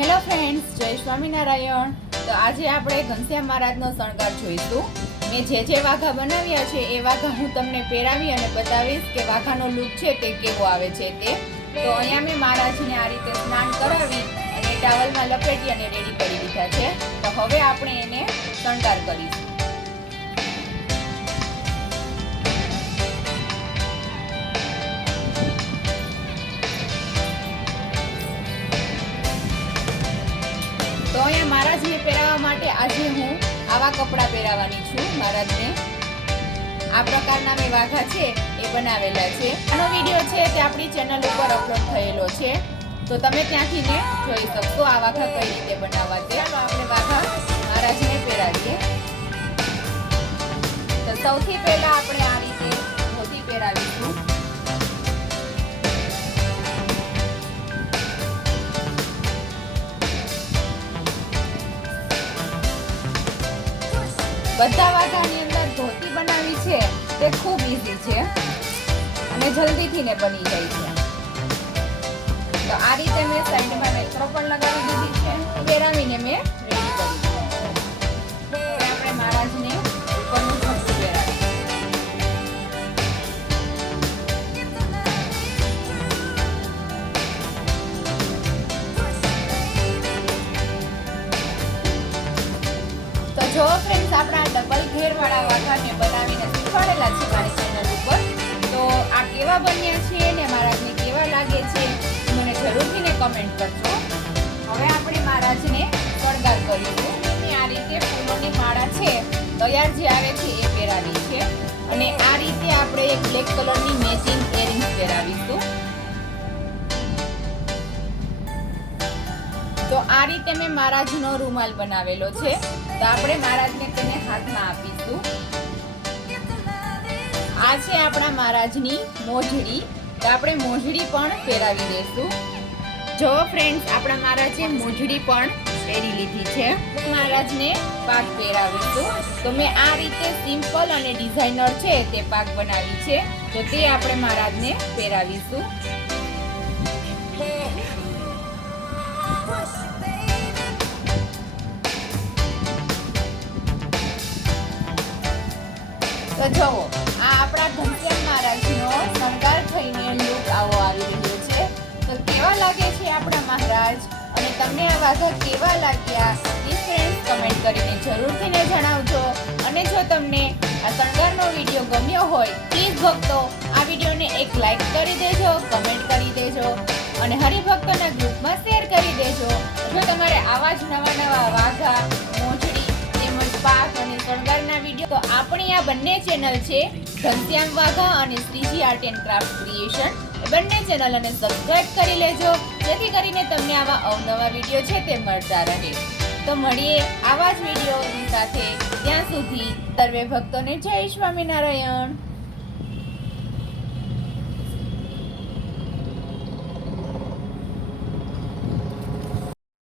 Hello friends, જય સ્વામિનારાયણ। તો આજે આપણે ઘનશ્યામ મહારાજનો શણગાર જોઈશું। મેં જે વાઘા બનાવ્યા છે એ વાઘા હું તમને પહેરાવી અને બતાવીશ કે વાઘાનો લુક છે તે કેવો આવે છે તે। તો અહીંયા મેં મહારાજને આ રીતે સ્નાન કરાવી અને ટાવલમાં લપેટી અને રેડી કરી દીધા છે। તો હવે આપણે એને શણગાર કરીશું। તો અહીંયા મહારાજને પહેરાવવા માટે આજે હું આવા કપડાં પહેરાવવાની છું મહારાજને। આ પ્રકારના મેં વાઘા છે એ બનાવેલા છે। આનો વિડીયો છે તે આપણી ચેનલ ઉપર અપલોડ થયેલો છે, તો તમે ત્યાંથી ને જોઈ શકશો આ વાઘા કઈ રીતે બનાવવા છે। ચાલો આપણે વાઘા મહારાજને પહેરાવીએ। તો સૌથી પહેલા આપણે આ રીતે ધોતી પહેરાવીશું। બધા વાઘાની અંદર ધોતી બનાવી છે તે ખૂબ ઈઝી છે અને જલ્દીથી ને બની જાય છે। તો આ રીતે મેં સાઈડમાં નેત્રો પણ લગાવી દીધી છે, પહેરાવીને મેં રેડી કરી દીધી છે। હવે આપણે મહારાજને ઉપરનું ઝપટું પહેરાવીએ। તો જો ફ્રેન્ડ્સ, આપણા ડબલ ઘેર વાળા વાઘાને બનાવીને શીખવાડેલા છે મારી ચેનલ ઉપર। તો આ કેવા બન્યા છે ને મહારાજને કેવા લાગે છે મને જરૂરથી ને કમેન્ટ કરજો। હવે આપણે મહારાજને શણગાર કરીશું। આ રીતે ફૂલોની માળા છે તૈયાર જે આવે છે એ પહેરાવી છે અને આ રીતે આપણે એક બ્લેક કલરની મેચિંગ ઇયરિંગ્સ પહેરાવીશું। તો આ રીતે મેં મહારાજનો રૂમાલ બનાવેલો છે, તો આપણે મહારાજને તેને હાથમાં આપીશું। આ છે આપણા મહારાજની મોજડી, તો આપણે મોજડી પણ પહેરાવી દઈશું। જો ફ્રેન્ડ્સ, આપણા મહારાજે મોજડી પણ પહેરી લીધી છે। મહારાજને પાઘ પહેરાવીશું। તો મેં આ રીતે સિમ્પલ અને ડિઝાઇનર છે તે પાઘ બનાવી છે, તો તે આપણે મહારાજને પહેરાવીશું। તો જુઓ, આ આપણા ઘનશ્યામ મહારાજનો શણગાર થઈને લુક આવો આવી રહ્યો છે। તો કેવા લાગે છે આપણા મહારાજ અને તમને આ વાઘા કેવા લાગ્યા એ ફ્રેન્ડ્સ કમેન્ટ કરીને જરૂરથી ને જણાવજો। અને જો તમને આ શણગારનો વિડીયો ગમ્યો હોય પ્લીઝ ભક્તો આ વિડીયોને એક લાઈક કરી દેજો, કમેન્ટ કરી દેજો અને હરિભક્તોના ગ્રુપમાં શેર કરી દેજો। જો તમારે આવા જ નવા વાઘા, મોજડી તેમજ પાઘ અને શણગારના વિડીયો, તો આપણી આ બંને ચેનલ છે ઘનશ્યામ વાઘા અને Shreeji art and craft creation, એ બંને ચેનલોને સબસ્ક્રાઇબ કરી લેજો જેથી કરીને તમને આવા અવનવા વિડીયો છે તે મળતા રહે। તો મળીએ આવા જ વિડીયોની સાથે, ત્યાં સુધી સર્વે ભક્તોને જય સ્વામિનારાયણ।